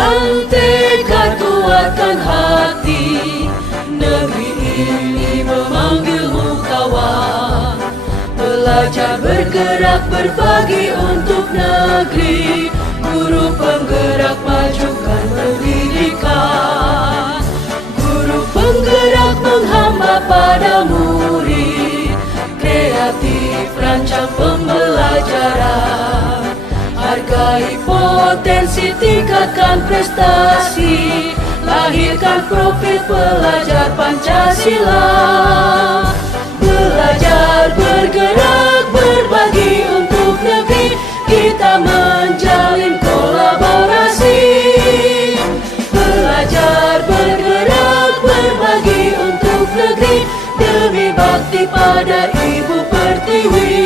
Bulatkan tekad, kuatkan hati, negeri ini memanggilmu kawan. Belajar, bergerak, berbagi untuk negeri, guru penggerak majukan pendidikan. Guru penggerak menghamba pada murid, kreatif rancang pembelajaran. Hargai potensi, tingkatkan prestasi, lahirkan profil pelajar Pancasila. Belajar, bergerak, berbagi untuk negeri, kita menjalin kolaborasi. Belajar, bergerak, berbagi untuk negeri, demi bakti pada Ibu Pertiwi.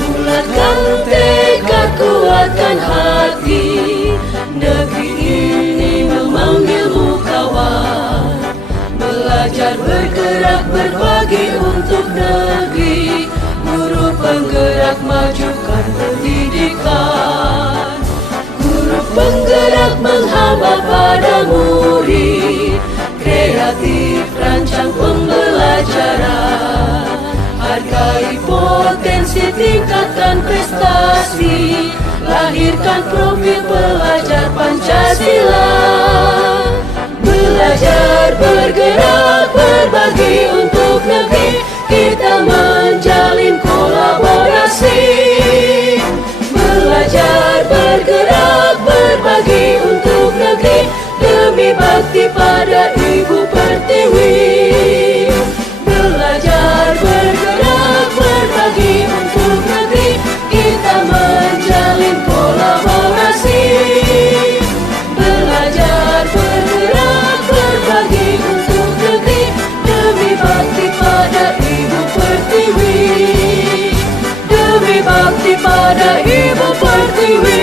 Bulatkan tekad, kuatkan hati, negeri ini memanggilmu kawan. Belajar, bergerak, berbagi untuk negeri, guru penggerak majukan pendidikan. Guru penggerak menghamba pada murid, kreatif rancang pembelajaran. Hargai potensi, tingkatkan prestasi, lahirkan profil pelajar Pancasila. Belajar, bergerak, berbagi untuk negeri, kita menjalin kolaborasi. Belajar, bergerak, berbagi untuk negeri, demi bakti pada Ibu Pertiwi. Belajar, bergerak, berbagi untuk negeri, kita menjalin kolaborasi. Belajar, bergerak, berbagi untuk negeri, demi bakti pada Ibu Pertiwi. Demi bakti pada Ibu Pertiwi.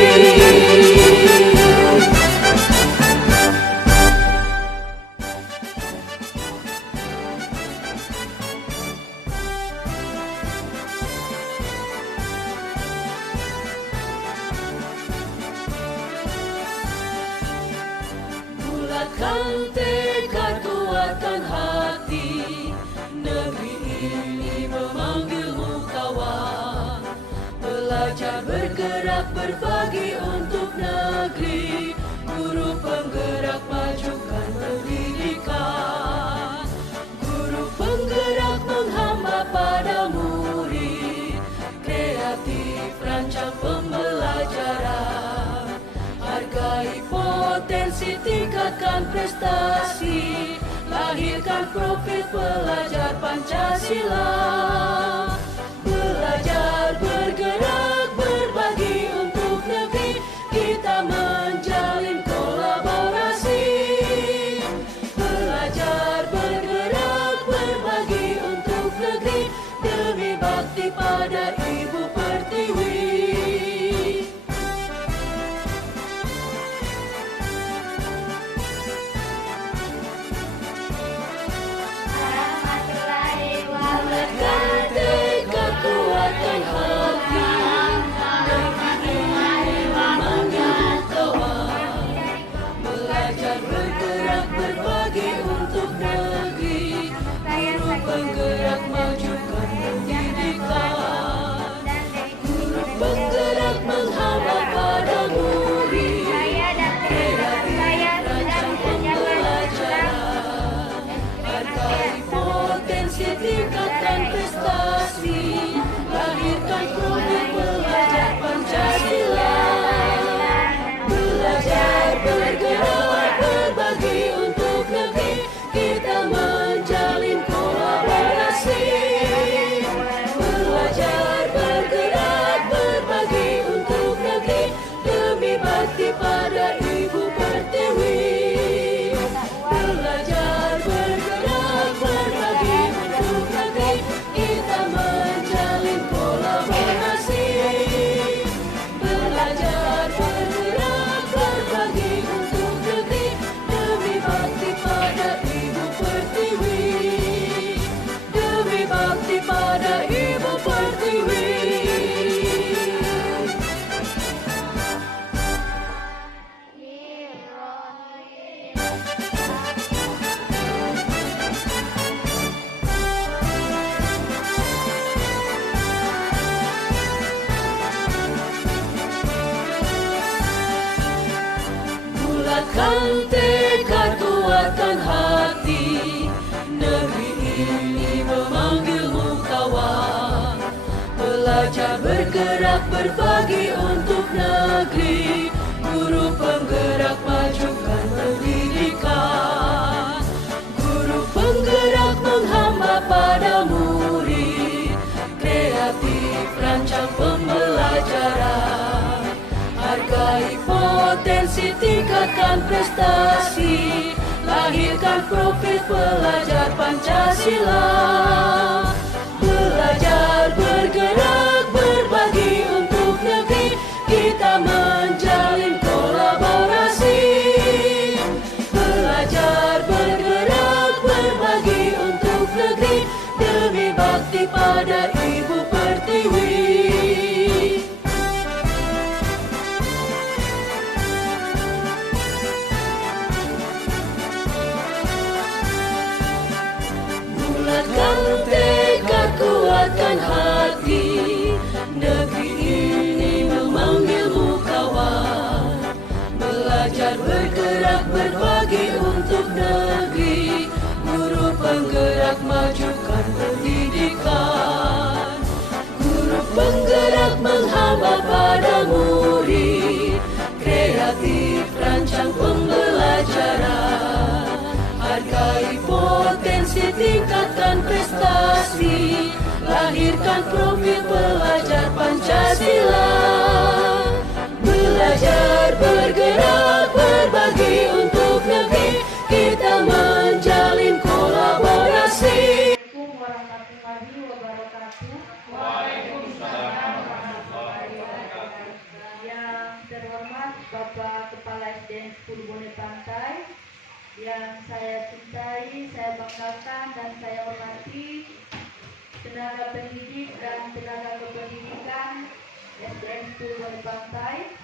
Bulatkan tekad, kuatkan hati, negeri ini memanggilmu kawan. Belajar, bergerak, berbagi untuk negeri, guru penggerak majukan pendidikan. Guru penggerak menghamba pada murid, kreatif rancang pembelajaran. Hargai potensi, tingkatkan prestasi, lahirkan profil pelajar Pancasila. Belajar, bergerak, berbagi untuk negeri, kita menjalin kolaborasi. Belajar, bergerak, berbagi untuk negeri, demi bakti pada Ibu Pertiwi. Bulatkan tekad, kuatkan hati, negeri ini memanggilmu kawan. Belajar, bergerak, berbagi untuk negeri, guru penggerak majukan pendidikan. Guru penggerak menghamba pada murid, kreatif rancang pembelajaran. Hargai potensi, tingkatkan prestasi, lahirkan profil pelajar Pancasila. Belajar, bergerak, berbagi untuk negeri, kita menjalin kolaborasi. kuatkan hati. Negeri ini memanggilmu kawan. Belajar bergerak berbagi untuk negeri. Guru penggerak majukan pendidikan. Guru penggerak menghamba pada murid. Kreatif rancang pembelajaran. Hargai potensi, tingkatkan prestasi. Lahirkan profil pelajar Pancasila. Belajar bergerak berbagi untuk negeri. Kita menjalin kolaborasi. Belajar bergerak berbagi untuk negeri. Demi bakti pada Ibu Pertiwi. Bulatkan tekad, kuatkan hati. Negeri ini memanggilmu kawan. Belajar bergerak berbagi untuk negeri. Guru penggerak majukan pendidikan. Guru penggerak menghamba pada murid. Kreatif rancang pembelajaran. Hargai potensi, tingkatkan prestasi. Lahirkan profil pelajar Pancasila. Belajar bergerak berbagi untuk negeri. Kita menjalin kolaborasi. Assalamualaikum warahmatullahi wabarakatuh. Waalaikumsalam warahmatullahi wabarakatuh. Yang terhormat Bapak Kepala SDN 10 Bone Pantai, yang saya cintai, saya banggakan dan saya hormati tenaga pendidik dan tenaga kependidikan SDN 10 Bone Pantai.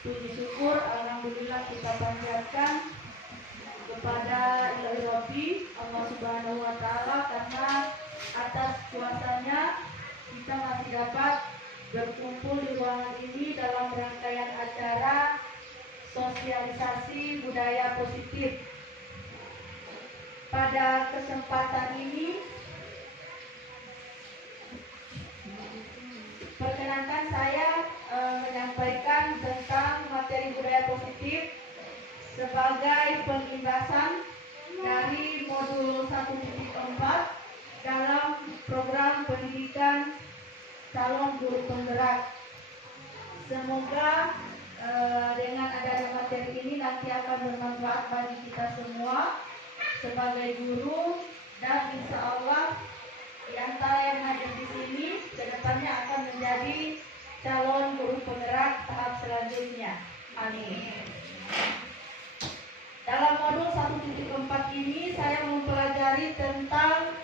Puji syukur alhamdulillah kita panjatkan kepada Ilahi Rabbi Allah Subhanahu wa Ta'ala, karena atas kuasanya kita masih dapat berkumpul di ruangan ini dalam rangkaian acara sosialisasi budaya positif. Pada kesempatan ini perkenankan saya menyampaikan tentang materi budaya positif sebagai pengindasan dari modul 1.4 dalam program pendidikan calon guru penggerak. Semoga dengan adanya materi ini nanti akan bermanfaat bagi kita semua sebagai guru, dan insya Allah di antara yang hadir di sini kedepannya akan menjadi calon guru penggerak tahap selanjutnya. Amin. Dalam modul 1.4 ini saya mempelajari tentang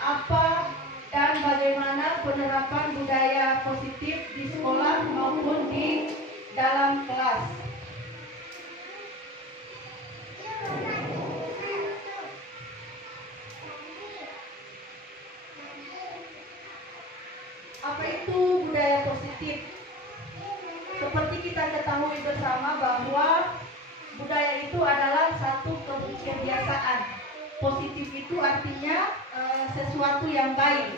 apa dan bagaimana penerapan budaya positif di sekolah maupun di dalam kelas. Apa itu budaya positif? Seperti kita ketahui bersama bahwa budaya itu adalah satu kebiasaan. Positif itu artinya sesuatu yang baik.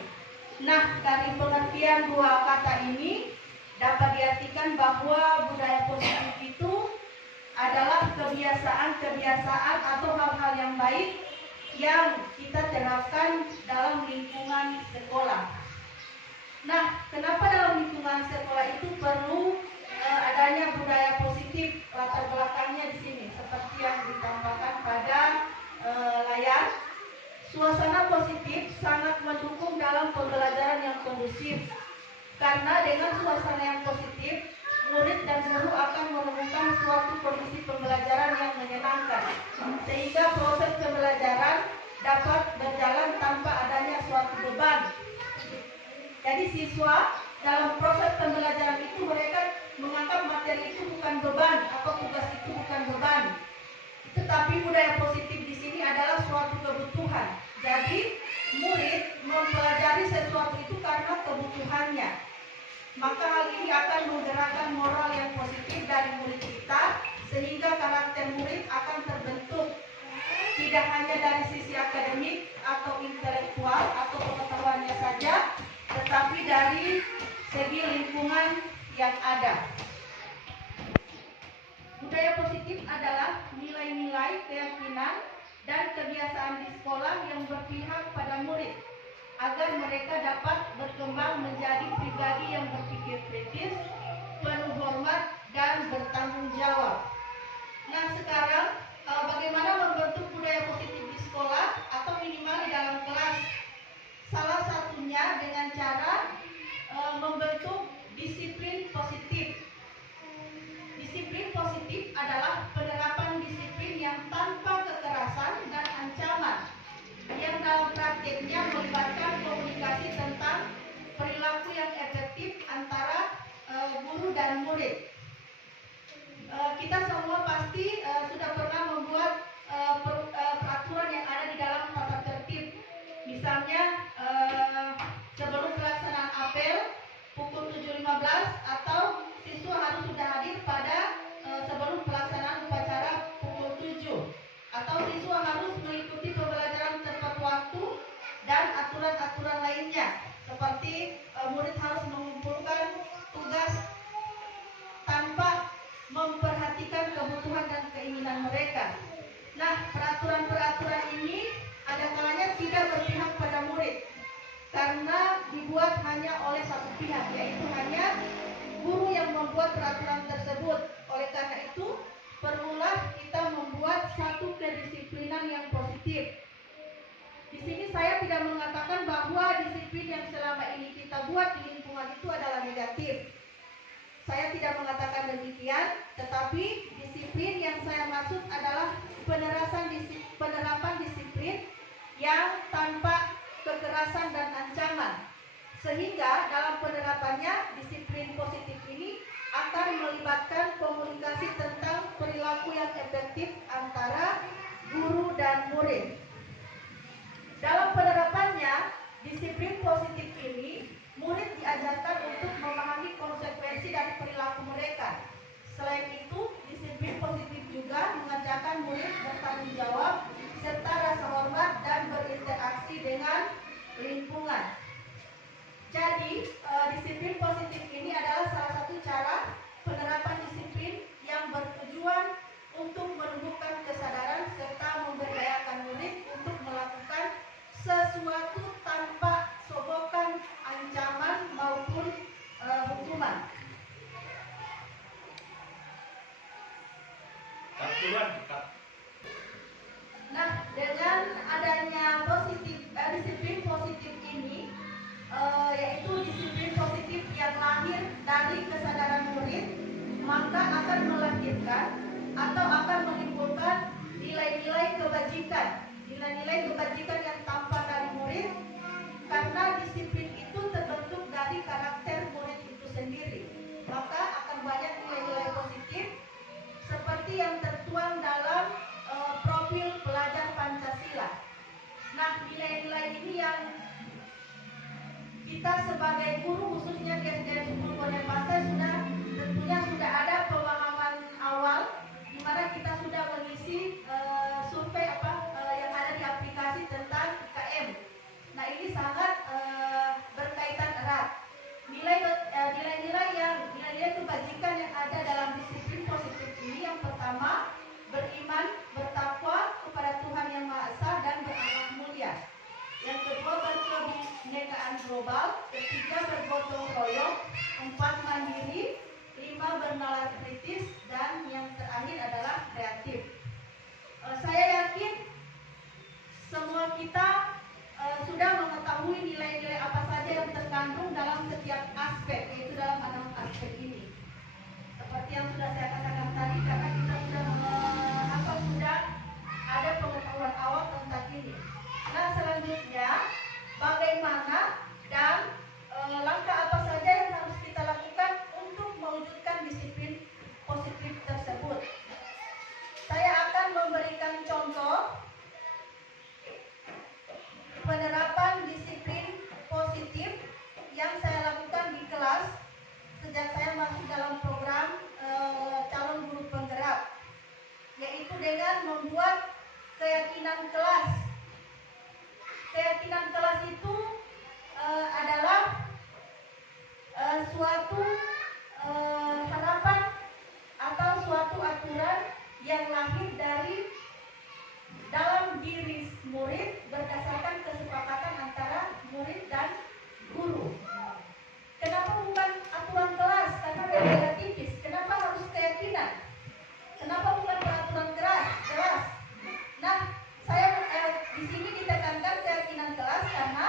Nah, dari pengertian dua kata ini dapat diartikan bahwa budaya positif itu adalah kebiasaan-kebiasaan atau hal-hal yang baik yang kita terapkan dalam lingkungan sekolah. Nah, kenapa dalam lingkungan sekolah itu perlu adanya budaya positif? Latar belakangnya di sini seperti yang ditampilkan pada layar. Suasana positif sangat mendukung dalam pembelajaran yang kondusif, karena dengan suasana yang positif, murid dan guru akan menemukan suatu kondisi pembelajaran yang menyenangkan, sehingga proses pembelajaran dapat berjalan tanpa adanya suatu beban. Jadi siswa dalam proses pembelajaran itu mereka menganggap materi itu bukan beban atau tugas itu bukan beban. Tetapi budaya positif di sini adalah suatu kebutuhan. Jadi murid mempelajari sesuatu itu karena kebutuhannya. Maka hal ini akan menggerakkan moral yang positif dari murid kita, sehingga karakter murid akan terbentuk tidak hanya dari sisi akademik atau intelektual atau pengetahuannya saja, tetapi dari segi lingkungan yang ada. Budaya positif adalah nilai-nilai, keyakinan, dan kebiasaan di sekolah yang berpihak pada murid agar mereka dapat berkembang menjadi pribadi yang berpikir kritis, penuh hormat, dan bertanggung jawab. Nah, sekarang bagaimana membentuk budaya positif di sekolah atau minimal di dalam kelas? Salah satunya dengan cara membentuk disiplin positif. Disiplin positif adalah penerapan disiplin yang tanpa kekerasan dan ancaman, yang dalam prakteknya melibatkan komunikasi tentang perilaku yang efektif antara guru dan murid. Kita semua pasti sudah pernah membuat peraturan yang ada di dalam tata tertib. Misalnya sebelum pelaksanaan apel pukul 7.15 atau siswa harus sudah hadir pada sebelum pelaksanaan upacara pukul 7, atau siswa harus mengikuti pembelajaran tepat waktu dan aturan-aturan lainnya seperti murid harus mengumpulkan tugas tanpa memperhatikan kebutuhan dan keinginan mereka. Nah, peraturan-peraturan ini ada kalanya tidak berpihak pada murid karena dibuat hanya oleh satu pihak, yaitu hanya guru yang membuat peraturan tersebut. Oleh karena itu, perlulah kita membuat satu kedisiplinan yang positif. Di sini saya tidak mengatakan bahwa disiplin yang selama ini kita buat di lingkungan itu adalah negatif. Saya tidak mengatakan demikian, tetapi disiplin yang saya maksud adalah penerapan disiplin yang tanpa kekerasan dan ancaman. Sehingga dalam penerapannya disiplin positif ini akan melibatkan komunikasi tentang perilaku yang efektif antara guru dan murid. Dalam penerapannya disiplin positif ini, murid diajarkan untuk memahami konsekuensi dari perilaku mereka. Selain itu, disiplin positif juga mengajarkan murid bertanggung jawab serta rasa hormat dan berinteraksi dengan lingkungan. Jadi, disiplin positif ini adalah salah satu cara penerapan disiplin yang bertujuan untuk menumbuhkan kesadaran serta memberdayakan murid untuk melakukan sesuatu tanpa sogokan, ancaman maupun hukuman. Nah, dengan adanya disiplin positif ini, yaitu disiplin positif yang lahir dari kesadaran murid, maka akan melahirkan atau akan menimbulkan nilai-nilai kebajikan. Nilai-nilai kebajikan yang tampak dari murid, karena disiplin itu terbentuk dari karakter murid itu sendiri. Maka akan banyak nilai-nilai positif seperti yang tertuang dalam profil pelajar Pancasila. Nah, nilai-nilai ini yang kita sebagai guru, khususnya di SDN 10 Bonepastai, tentunya sudah ada pemahaman awal di mana kita sudah mengisi survei yang ada di aplikasi tentang IKM. Nah, ini sangat berkaitan erat. Nilai-nilai kebajikan yang ada dalam disiplin positif ini, yang pertama, beriman, bertakwa kepada Tuhan Yang Maha Esa dan berakhlak mulia. Yang kedua, berkebinekaan global. Ketiga, bergotong royong. 4, mandiri. 5, bernalar kritis. Dan yang terakhir adalah kreatif. Saya yakin semua kita sudah mengetahui nilai-nilai apa saja yang terkandung dalam setiap aspek, yaitu dalam 6 aspek ini. Seperti yang sudah saya katakan tadi, karena kita sudah ada pengetahuan awal tentang ini. Nah, selanjutnya bagaimana dan langkah apa saja yang harus kita lakukan untuk mewujudkan disiplin positif tersebut. Saya akan memberikan contoh penerapan disiplin positif yang saya lakukan di kelas sejak saya masuk dalam program calon guru penggerak, yaitu dengan membuat keyakinan kelas. Keyakinan kelas itu adalah suatu harapan atau suatu aturan yang lahir dari dalam diri murid berdasarkan kesepakatan antara murid dan guru. Kenapa bukan aturan kelas? Karena beda tipis. Kenapa harus keyakinan? Kenapa bukan peraturan kelas? Nah, saya di sini ditekankan keyakinan kelas karena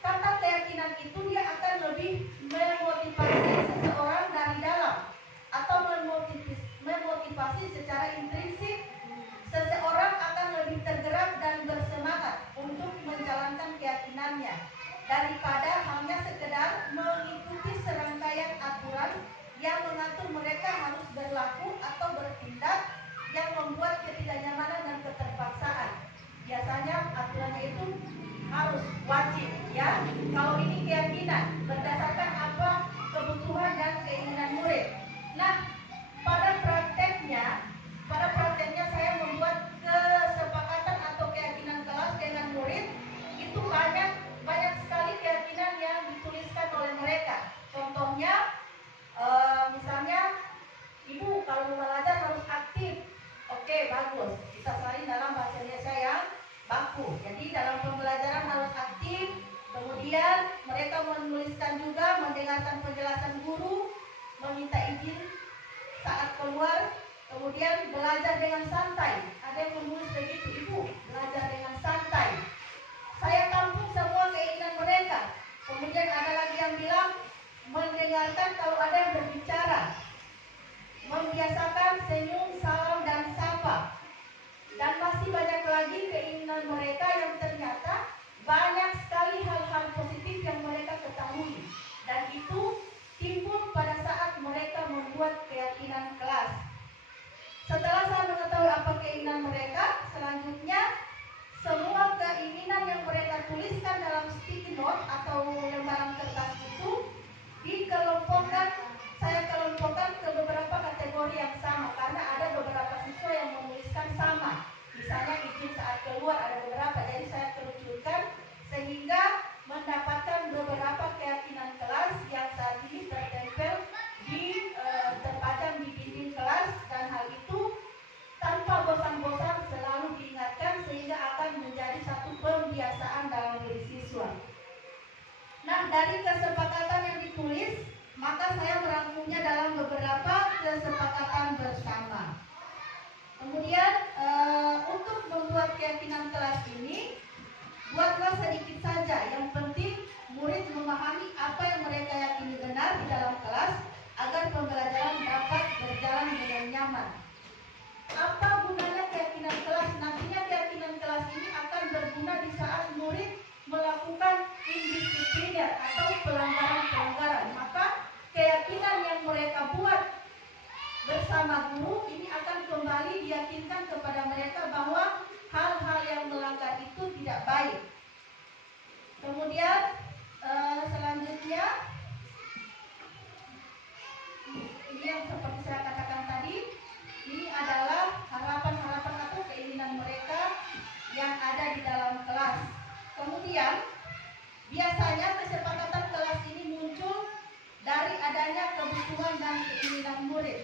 kata keyakinan itu dia akan lebih memotivasi seseorang dari dalam atau memotivasi secara intrinsik. Seseorang akan lebih tergerak dan bersemangat untuk menjalankan keyakinannya daripada hanya sekedar mengikuti serangkaian aturan yang mengatur mereka harus berlaku atau bertindak yang membuat ketidaknyamanan dan keterpaksaan. Biasanya aturannya itu harus wajib, ya. Kalau ini keyakinan berdasarkan apa kebutuhan dan keinginan murid. Nah, pada prakteknya saya membuat kesepakatan atau keyakinan kelas dengan murid. Itu banyak sekali keyakinan yang dituliskan oleh mereka. Contohnya, misalnya, ibu kalau belajar harus aktif. Oke, bagus. Kita salin dalam bahasa Indonesia yang baku. Jadi dalam pembelajaran harus aktif. Kemudian mereka menuliskan juga mendengarkan penjelasan guru, meminta izin saat keluar. Kemudian belajar dengan santai. Ada yang menulis begitu, ibu, belajar dengan santai. Saya tampung semua keinginan mereka. Kemudian ada lagi yang bilang mendengarkan kalau ada yang berbicara. Membiasakan senyum, salam, dan sapa. Dan masih banyak lagi keinginan mereka yang ternyata banyak sekali hal-hal positif yang mereka ketahui. Dan itu timbul pada saat mereka membuat keyakinan kelas. Setelah saya mengetahui apa keinginan mereka, selanjutnya semua keinginan yang mereka tuliskan dalam sticky note atau lembaran kertas itu saya kelompokkan ke beberapa kategori yang sama karena ada beberapa siswa yang menuliskan sama. Misalnya izin saat keluar ada beberapa, jadi saya kerucutkan sehingga mendapatkan beberapa keyakinan kelas yang saat ini tertempel terpajang di dinding kelas, dan hal itu tanpa bosan-bosan selalu diingatkan sehingga akan menjadi satu pembiasaan dalam diri siswa. Nah, dari kesepakatan yang ditulis, maka saya merangkumnya dalam beberapa kesepakatan bersama. Kemudian untuk membuat keyakinan kelas ini, buatlah sedikit saja. Yang penting murid memahami apa yang mereka yakini benar di dalam kelas agar pembelajaran dapat berjalan dengan nyaman. Apa gunanya keyakinan kelas? Nantinya keyakinan kelas ini akan berguna di saat murid melakukan indisipliner atau pelanggaran-pelanggaran. Maka keyakinan yang mereka buat bersama guru ini akan kembali diyakinkan kepada mereka bahwa hal-hal yang melanggar itu tidak baik. Kemudian selanjutnya, ini yang seperti saya katakan tadi, ini adalah harapan-harapan atau keinginan mereka yang ada di dalam kelas. Kemudian biasanya kesepakatan kelas ini muncul dari adanya kebutuhan dan keinginan murid.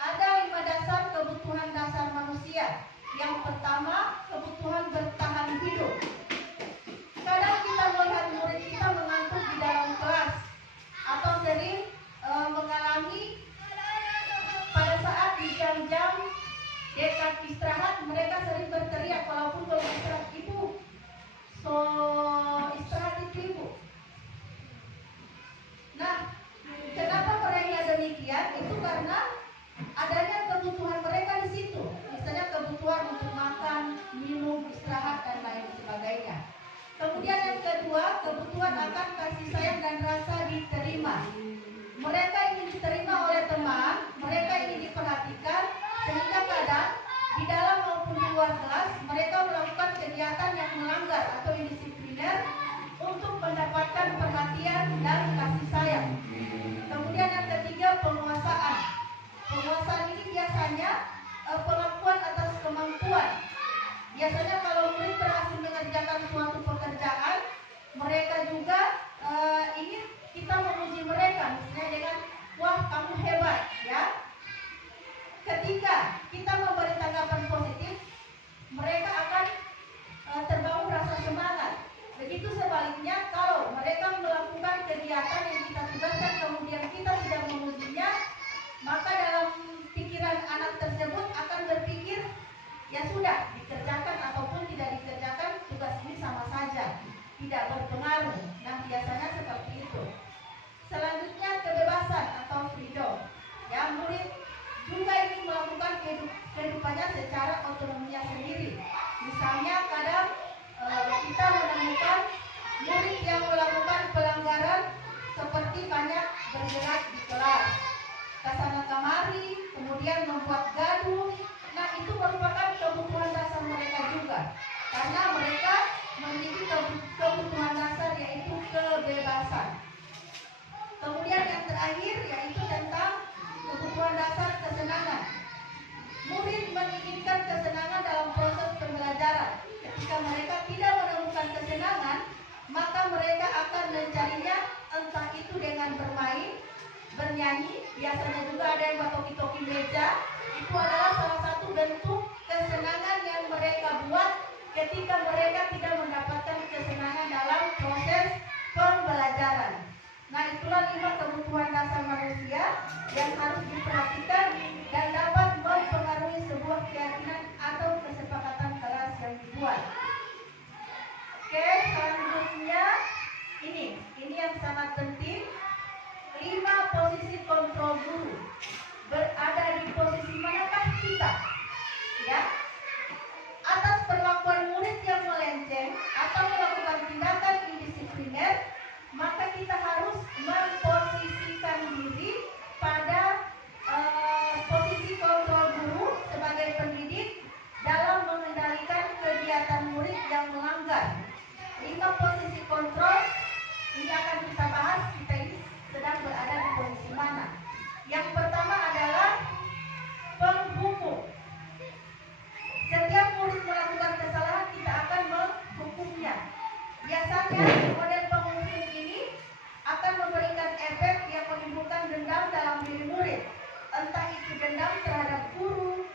Ada 5 dasar kebutuhan dasar manusia. Yang pertama, kebutuhan bertahan hidup. Kadang kita melihat murid kita mengantuk di dalam kelas atau sering mengalami pada saat di jam-jam dekat istirahat mereka sering berteriak walaupun belum istirahat, ibu, so istirahat itu ibu. Nah, kenapa mereka demikian? Itu karena adanya kebutuhan mereka di situ. Misalnya kebutuhan untuk makan, minum, biasanya kalau murid berhasil mengerjakan suatu pekerjaan, mereka juga ingin kita memuji mereka, misalnya dengan wah kamu hebat, ya. Ketika kita memberi tanggapan positif, mereka akan terbangun rasa semangat. Begitu sebaliknya, kalau mereka melakukan kegiatan yang kita tugaskan kemudian kita tidak memujinya, maka dalam pikiran anak tersebut akan berpikir, ya sudah, dikerjakan ataupun tidak dikerjakan, tugas ini sama saja, tidak berpengaruh. Nah, biasanya seperti itu. Selanjutnya, kebebasan atau freedom. Ya, murid juga ingin melakukan kehidupannya secara otonominya sendiri. Misalnya, kadang kita menemukan murid yang melakukan pelanggaran seperti banyak bergerak di kelas, kesana kemari, kemudian membuat gaduh. Nah, itu merupakan kebutuhan dasar mereka juga, karena mereka memiliki kebutuhan dasar, yaitu kebebasan. Kemudian yang terakhir yaitu tentang kebutuhan dasar kesenangan. Murid menginginkan kesenangan dalam proses pembelajaran. Ketika mereka tidak menemukan kesenangan, maka mereka akan mencarinya, entah itu dengan bermain, bernyanyi, biasanya juga ada yang batoki-toki meja. Itu adalah salah satu bentuk kesenangan yang mereka buat ketika mereka tidak mendapatkan kesenangan dalam proses pembelajaran. Nah, itulah 5 kebutuhan dasar manusia yang harus diperhatikan dan dapat mempengaruhi sebuah keyakinan atau kesepakatan kelas yang dibuat. Oke, selanjutnya ini yang sangat penting. 5 posisi kontrol guru. Berada di posisi manakah kita? Ya. Atas perlakuan murid yang melenceng atau melakukan tindakan indisipliner, maka kita harus memposisikan diri pada posisi kontrol guru sebagai pendidik dalam mengendalikan kegiatan murid yang melanggar. 5 posisi kontrol ini akan kita bahas, kita ini sedang berada di posisi mana. Yang pertama adalah penghukum. Setiap murid melakukan kesalahan, kita akan menghukumnya. Biasanya model penghukum ini akan memberikan efek yang menimbulkan dendam dalam diri murid. Entah itu dendam terhadap guru.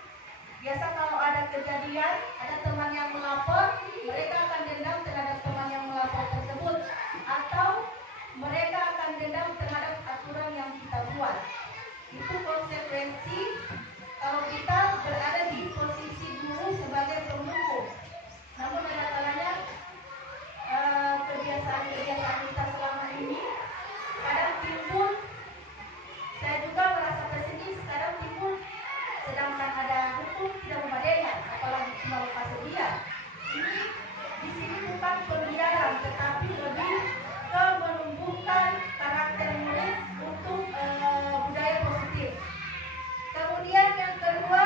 Biasa kalau ada kejadian, ada teman yang melapor, mereka akan dendam terhadap teman yang melapor tersebut. Atau mereka akan dendam terhadap aturan yang kita buat. Itu konsekuensi kalau kita berada di posisi guru sebagai penghukum. Namun ada kalanya kebiasaan-kebiasaan kita selama ini kadang timbul, saya juga merasa pesimis, kadang timbul sedangkan ada hukum tidak memadainya, apalagi cuma lepas sedia. Ini di sini bukan pembiaran, tetapi lebih ke menumbuhkan karakter murid untuk budaya positif. Kemudian yang kedua,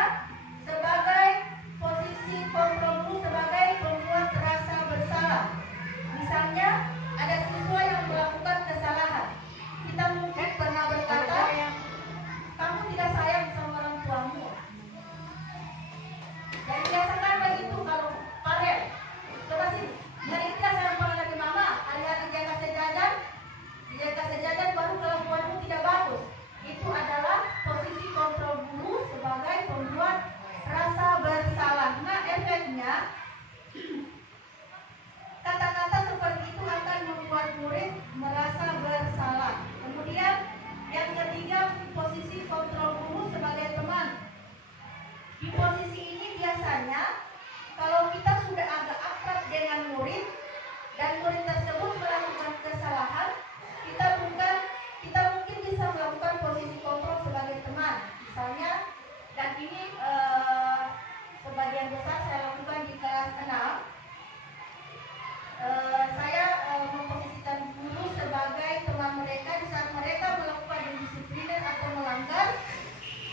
sebagai posisi kontrol sebagai pembuat rasa bersalah. Misalnya ada siswa yang melakukan kesalahan, kita mungkin pernah berkata, kamu tidak sayang sama orang tuamu. Dan biasakan begitu kalau Farel, coba sini, jadi tidak sayang pada lagi mama, hari-hari dia kasih jajan baru kelakuanmu tidak bagus. Itu adalah posisi kontrol guru sebagai pembuat rasa bersalah. Nah, efeknya kata-kata seperti itu akan membuat murid merasa bersalah. Kemudian yang ketiga, posisi kontrol guru sebagai teman. Di posisi ini biasanya kalau kita sudah agak akrab dengan murid dan murid tersebut melakukan kesalahan, kita mungkin bisa melakukan posisi kontrol sebagai teman. Misalnya, dan ini sebagian besar saya lakukan di kelas 6. Saya memposisikan guru sebagai teman mereka di saat mereka melakukan indisipliner atau melanggar.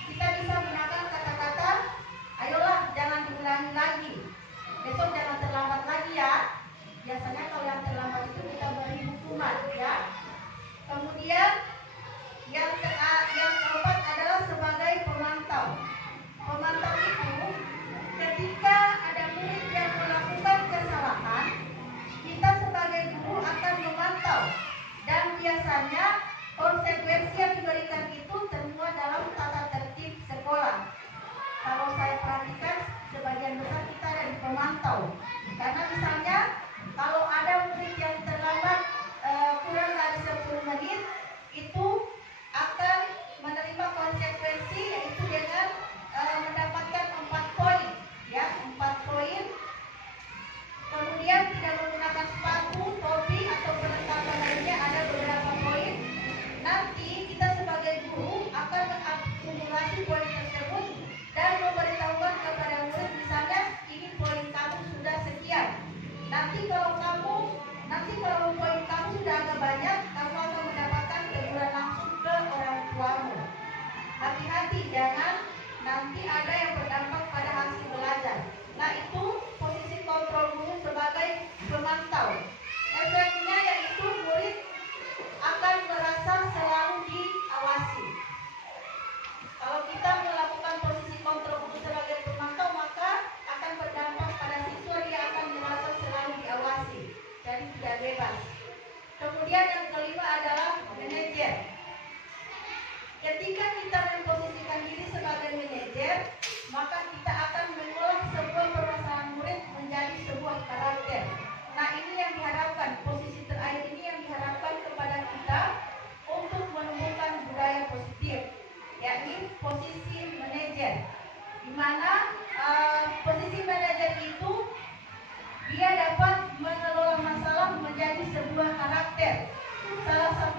Kita bisa gunakan kata-kata, ayolah jangan diulangi lagi, besok jangan terlambat lagi ya. Biasanya kalau yang terlambat itu kita beri hukuman ya. Kemudian yang keempat adalah sebagai pemantau. Pemantau itu ketika ada murid yang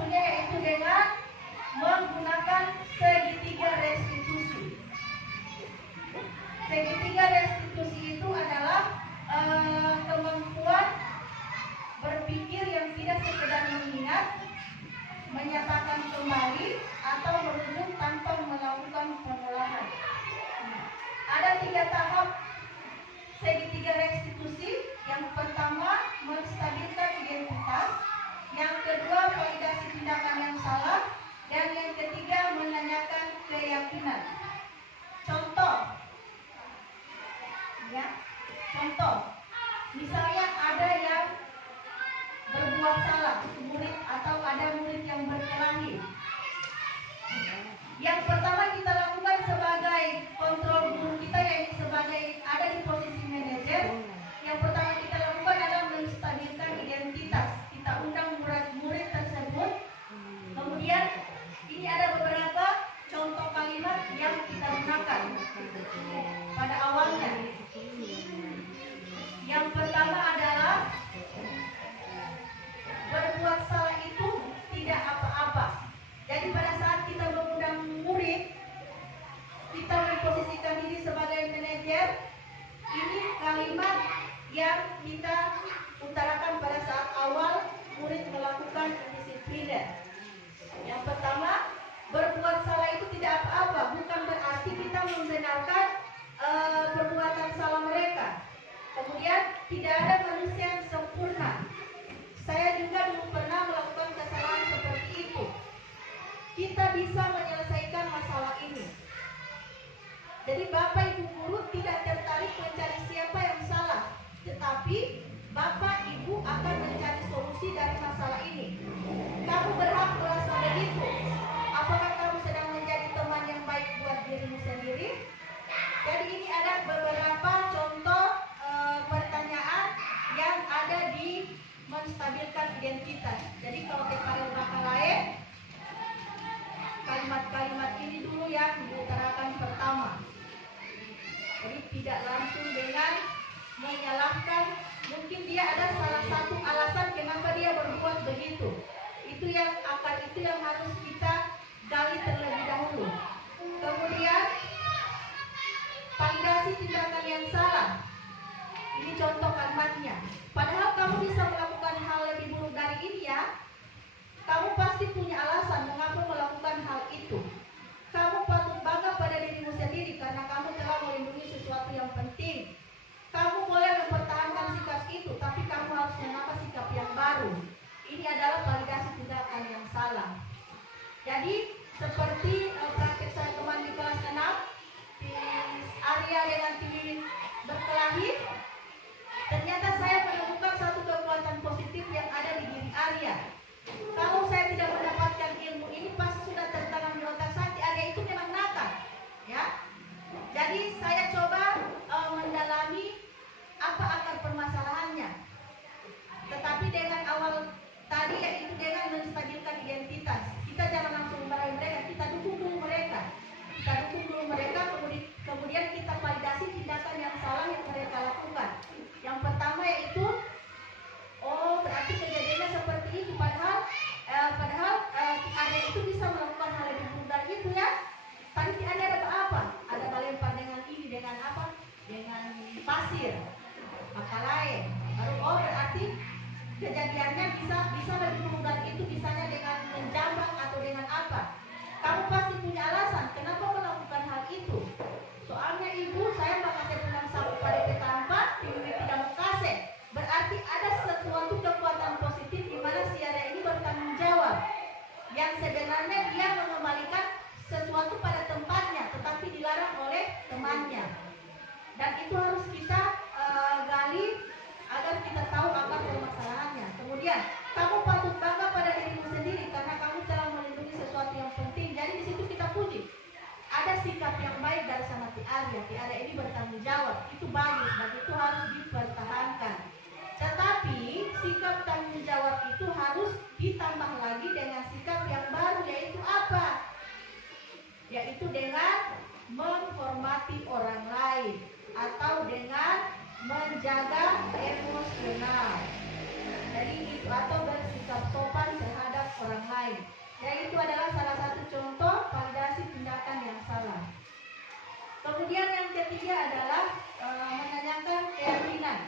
satunya yaitu dengan menggunakan segitiga restitusi. Segitiga restitusi itu adalah kemampuan berpikir yang tidak sekedar mengingat, menyatakan kembali, atau merujuk tanpa melakukan pengolahan. Ada 3 tahap segitiga restitusi. Yang pertama, menstabilkan identitas. Yang kedua, validasi tindakan yang salah. Dan yang ketiga, menanyakan keyakinan. Contoh, ya, contoh. Misalnya ada yang berbuat salah, murid, atau ada murid yang berkelahi. Yang pertama kita lakukan sebagai kontrol guru kita, yaitu sebagai ada di posisi manajer. Yang pertama kita lakukan adalah menstabilkan identitas. Kita undang murid tersebut. Kemudian ini ada beberapa contoh kalimat yang kita gunakan pada awalnya. Yang pertama adalah berbuat salah itu tidak apa-apa. Jadi pada saat kita mengundang murid, kita memposisikan diri sebagai manajer. Ini kalimat yang kita utarakan pada saat awal murid melakukan indisipliner. Yang pertama, berbuat salah itu tidak apa-apa. Bukan berarti kita membenarkan perbuatan salah mereka. Kemudian tidak ada manusia yang sempurna. Saya juga dulu pernah melakukan kesalahan seperti itu. Kita bisa menyelesaikan masalah ini. Jadi Bapak Ibu guru tidak tertarik mencari siapa yang salah, tetapi Bapak Ibu akan mencari solusi dari masalah ini. Kamu berhak merasa begitu. Apakah kamu sedang menjadi teman yang baik buat dirimu sendiri? Jadi ini ada beberapa contoh pertanyaan yang ada di menstabilkan identitas. Jadi kalau Keparel bakal lain, kalimat-kalimat ini dulu yang diutarakan pertama. Jadi tidak langsung dengan menyalahkan. Mungkin dia ada salah satu alasan kenapa dia berbuat begitu. Itu yang harus kita gali terlebih dahulu. Kemudian validasi tindakan yang salah. Ini contoh kalimatnya. Padahal kamu bisa melakukan hal lebih buruk dari ini ya. Kamu pasti punya alasan mengapa melakukan hal itu. Kamu patut bangga pada dirimu sendiri karena kamu telah melindungi sesuatu yang penting. Kamu boleh mempertahankan sikap itu, tapi kamu harus menambah sikap yang baru. Ini adalah validasi tindakan yang salah. Jadi seperti praktek saya kemarin di kelas 6, di Arya dengan Tiwi berkelahi, ternyata saya menemukan satu kekuatan positif yang ada di diri Arya. Kalau saya tidak mendapatkan ilmu ini, pasti sudah tertanam di otak saya. Arya itu memang nakal, ya. Jadi saya coba mendalami apa akar permasalahannya. Tetapi dengan awal tadi yaitu dengan menstabilkan identitas. Kita jangan langsung memarahi mereka, kita dukung dulu mereka. Kemudian kita validasi tindakan yang salah yang mereka lakukan. Yang pertama yaitu, berarti kejadiannya seperti itu. Padahal ada itu bisa melakukan hal lebih buruk dari itu ya. Tadi ada apa? Ada melempar dengan ini, dengan apa? Dengan pasir, maka lain. Baru berarti kejadiannya bisa lebih buruk dari itu, misalnya dengan menjambak atau dengan apa. Kamu pasti punya alasan kenapa melakukan hal itu. Soalnya ibu, saya bakal pulang sapu pada ketampak, ibu tidak mau kasih. Berarti ada sesuatu kekuatan positif di mana si Arya ini bertanggung jawab. Yang sebenarnya dia mengembalikan sesuatu pada tempatnya, tetapi dilarang oleh temannya. Dan itu harus kita gali agar kita tahu akar permasalahannya. Kemudian, kamu patut bangga pada dirimu sendiri karena kamu telah melindungi sesuatu yang penting. Jadi di situ kita puji. Ada sikap yang baik dari sama Ti Arya. Ti Arya ini bertanggung jawab. Itu bagus dan itu harus dipertahankan. Tetapi sikap tanggung jawab itu harus ditambah lagi dengan sikap yang baru, yaitu apa? Yaitu dengan menghormati orang lain atau dengan menjaga emosional. Jadi itu atau bersikap sopan terhadap orang lain. Dan itu adalah salah satu contoh validasi tindakan yang salah. Kemudian yang ketiga adalah menanyakan keyakinan.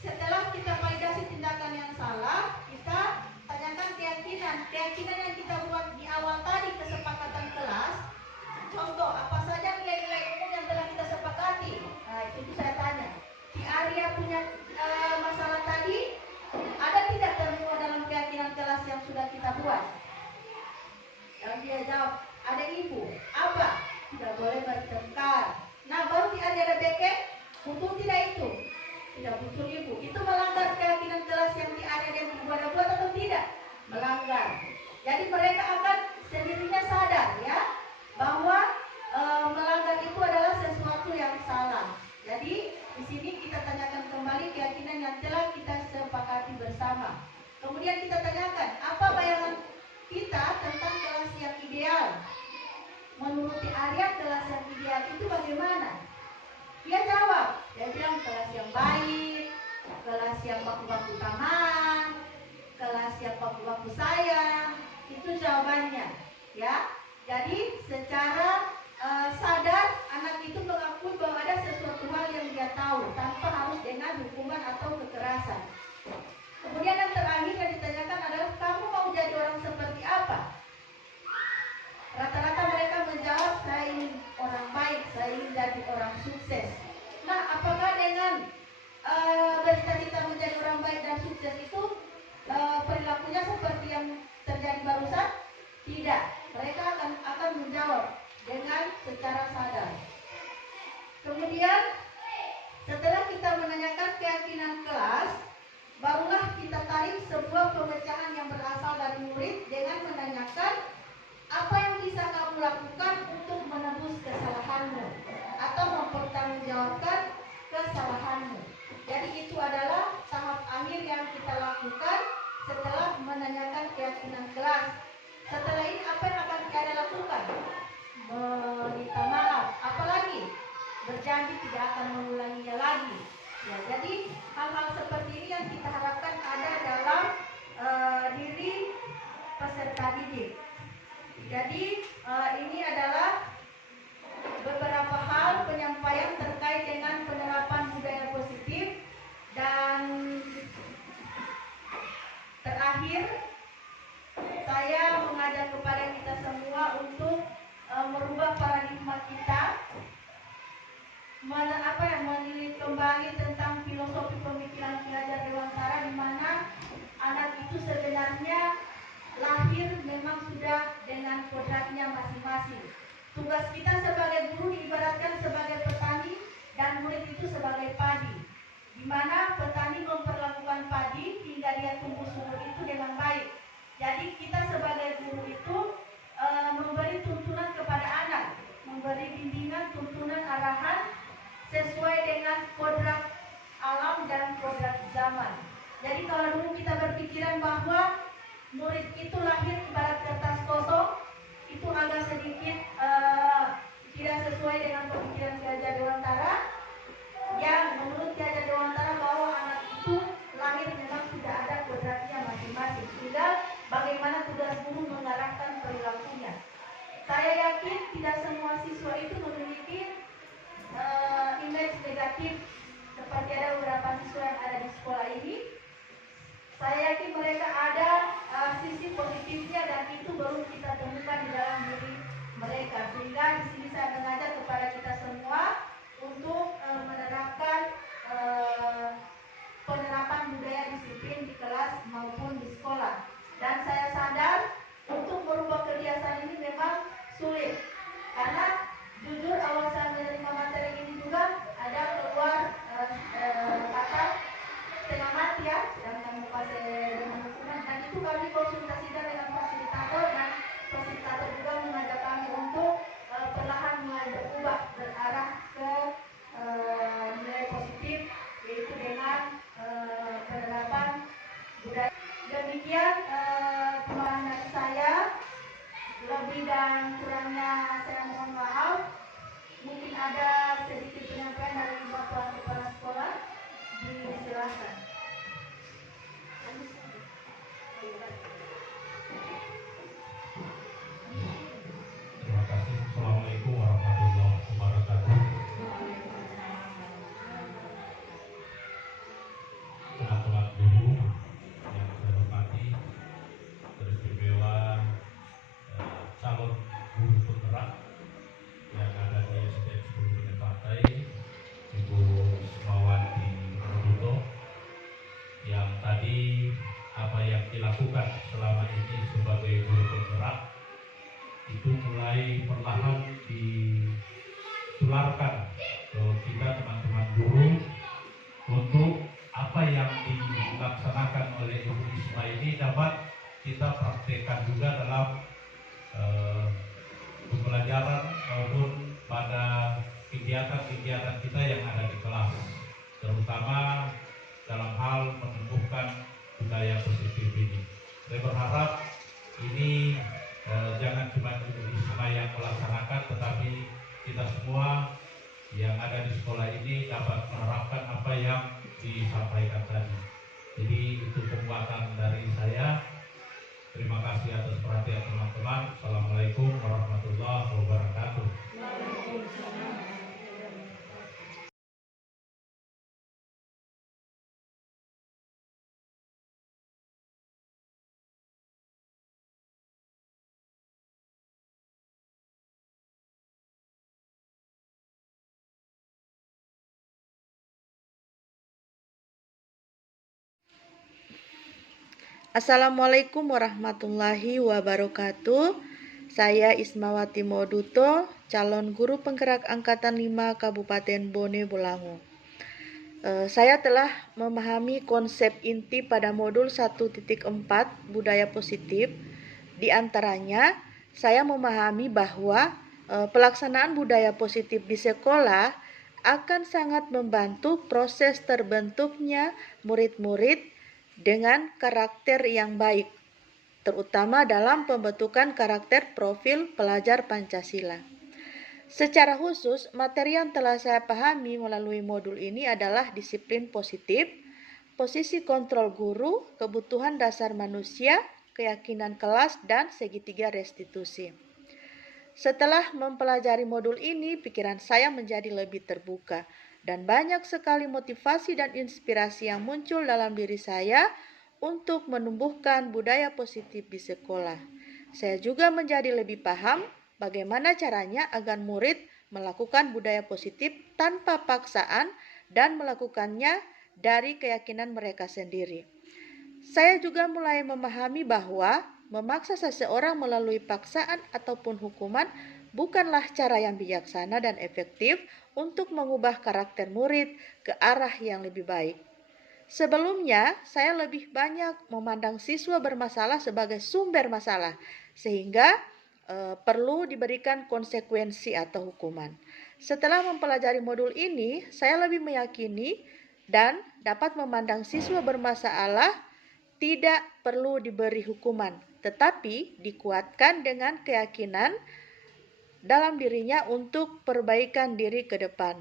Setelah kita validasi tindakan yang salah, kita tanyakan keyakinan. Keyakinan yang kita buat di awal tadi kesepakatan kelas. Contoh, apa saja nilai-nilai umum yang telah kita sepakati? Nah, itu saya tanya. Si Arya punya masalah tadi, ada tidak termuat dalam keyakinan kelas yang sudah kita buat? Dan dia jawab, ada ibu. Apa? Tidak boleh bertengkar. Nah, baru si Arya ada beken, betul tidak itu? Tidak betul ibu. Itu melanggar keyakinan kelas yang di Arya dan ibu ada buat atau tidak? Melanggar. Jadi mereka akan sendirinya sadar ya bahwa melanggar itu adalah sesuatu yang salah. Jadi di sini kita tanyakan kembali keyakinan yang telah kita sepakati bersama. Kemudian kita tanyakan apa bayangan kita tentang kelas yang ideal. Menurut Arya kelas yang ideal itu bagaimana? Dia jawab, dia bilang kelas yang baik, kelas yang baku-baku taman, kelas yang baku-baku sayang. Itu jawabannya, ya. Jadi secara sadar anak itu mengakui bahwa ada sesuatu hal yang dia tahu tanpa harus dengan hukuman atau kekerasan. Kemudian yang terakhir yang ditanyakan adalah kamu mau jadi orang seperti apa? Rata-rata mereka menjawab saya ingin orang baik, saya ingin jadi orang sukses. Nah, apakah dengan bercita-cita menjadi orang baik dan sukses itu perilakunya seperti yang terjadi barusan? Tidak. Mereka akan menjawab dengan secara sadar. Kemudian setelah kita menanyakan keyakinan kelas, barulah kita tarik sebuah pemecahan yang berasal dari murid dengan menanyakan apa yang bisa kamu lakukan untuk menebus kesalahanmu atau mempertanggungjawabkan kesalahanmu. Jadi itu adalah tahap akhir yang kita lakukan setelah menanyakan keyakinan kelas. Setelah ini apa yang akan kita lakukan? Meminta maaf. Apalagi? Berjanji tidak akan mengulanginya lagi. Ya, jadi hal-hal seperti ini yang kita harapkan ada dalam diri peserta didik. Jadi ini adalah beberapa hal penyampaian terkait dengan penerapan budaya positif. Dan terakhir saya mengajak kepada kita semua untuk merubah paradigma kita, menilik kembali tentang filosofi pemikiran Ki Hajar Dewantara, di mana anak itu sebenarnya lahir memang sudah dengan kodratnya masing-masing. Tugas kita sebagai guru diibaratkan sebagai petani dan murid itu sebagai padi, di mana petani memperlakukan padi hingga dia tumbuh subur itu dengan baik. Jadi kita sebagai guru itu memberi tuntunan kepada anak, memberi bimbingan, tuntunan, arahan sesuai dengan kodrat alam dan kodrat zaman. Jadi kalau dulu kita berpikiran bahwa murid itu lahir ibarat kertas kosong, itu agak sedikit tidak sesuai dengan pemikiran Ki Hajar Dewantara. Yang menurut Ki Hajar Dewantara bahwa anak itu lahir memang sudah ada kodratnya masing-masing. Tinggal bagaimana tugas guru mengarahkan perilakunya. Saya yakin tidak semua siswa itu memiliki image negatif seperti ada beberapa siswa yang ada di sekolah ini. Saya yakin mereka ada sisi positifnya dan itu baru kita temukan di dalam diri mereka. Sehingga di sini saya mengajak kepada kita semua untuk menerapkan penerapan budaya disiplin di kelas maupun di sekolah. Dan saya sadar untuk merubah kebiasaan ini memang sulit, karena jujur awal saya menerima materi ini juga ada keluar kata setengah mati ya, dan dengan hukuman. Dan itu kami konsultasikan dengan fasilitator, dan fasilitator juga mengajak kami untuk perlahan mulai berubah berarah ke nilai positif, yaitu dengan penerapan budaya. Demikian pemahaman dari saya. Lebih dan kurangnya saya mohon maaf. Mungkin ada sedikit penyampaian dari Bapak Kepala Sekolah. Disilahkan. lakukan selama ini sebagai guru penggerak itu mulai perlahan ditularkan ke kita teman-teman guru untuk apa yang dilaksanakan oleh Ibu Isma ini dapat kita praktekkan juga dalam pembelajaran maupun pada kegiatan-kegiatan kita yang ada di kelas, terutama dalam hal menumbuhkan budaya positif ini. Saya berharap ini jangan cuma Ibu Isma yang melaksanakan, tetapi kita semua yang ada di sekolah ini dapat menerapkan apa yang disampaikan tadi. Jadi itu penguatan dari saya. Terima kasih atas perhatian teman-teman. Assalamualaikum warahmatullahi wabarakatuh. Assalamualaikum warahmatullahi wabarakatuh. Saya Ismawati Moduto, calon guru penggerak Angkatan 5 Kabupaten Bone Bolango. Saya telah memahami konsep inti pada modul 1.4 budaya positif. Di antaranya, saya memahami bahwa pelaksanaan budaya positif di sekolah akan sangat membantu proses terbentuknya murid-murid dengan karakter yang baik, terutama dalam pembentukan karakter profil pelajar Pancasila. Secara khusus, materi yang telah saya pahami melalui modul ini adalah disiplin positif, posisi kontrol guru, kebutuhan dasar manusia, keyakinan kelas, dan segitiga restitusi. Setelah mempelajari modul ini, pikiran saya menjadi lebih terbuka, dan banyak sekali motivasi dan inspirasi yang muncul dalam diri saya untuk menumbuhkan budaya positif di sekolah. Saya juga menjadi lebih paham bagaimana caranya agar murid melakukan budaya positif tanpa paksaan dan melakukannya dari keyakinan mereka sendiri. Saya juga mulai memahami bahwa memaksa seseorang melalui paksaan ataupun hukuman bukanlah cara yang bijaksana dan efektif untuk mengubah karakter murid ke arah yang lebih baik. Sebelumnya, saya lebih banyak memandang siswa bermasalah sebagai sumber masalah, sehingga perlu diberikan konsekuensi atau hukuman. Setelah mempelajari modul ini, saya lebih meyakini dan dapat memandang siswa bermasalah tidak perlu diberi hukuman, tetapi dikuatkan dengan keyakinan dalam dirinya untuk perbaikan diri ke depan.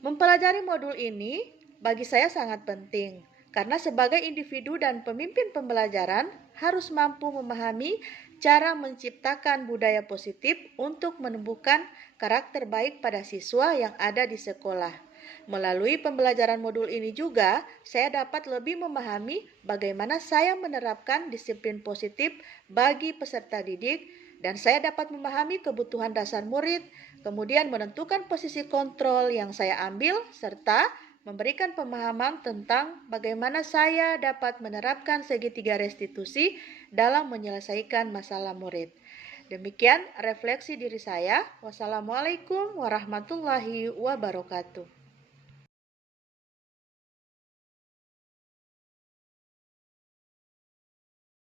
Mempelajari modul ini bagi saya sangat penting, karena sebagai individu dan pemimpin pembelajaran harus mampu memahami cara menciptakan budaya positif untuk menumbuhkan karakter baik pada siswa yang ada di sekolah. Melalui pembelajaran modul ini juga, saya dapat lebih memahami bagaimana saya menerapkan disiplin positif bagi peserta didik, dan saya dapat memahami kebutuhan dasar murid, kemudian menentukan posisi kontrol yang saya ambil, serta memberikan pemahaman tentang bagaimana saya dapat menerapkan segitiga restitusi dalam menyelesaikan masalah murid. Demikian refleksi diri saya. Wassalamualaikum warahmatullahi wabarakatuh.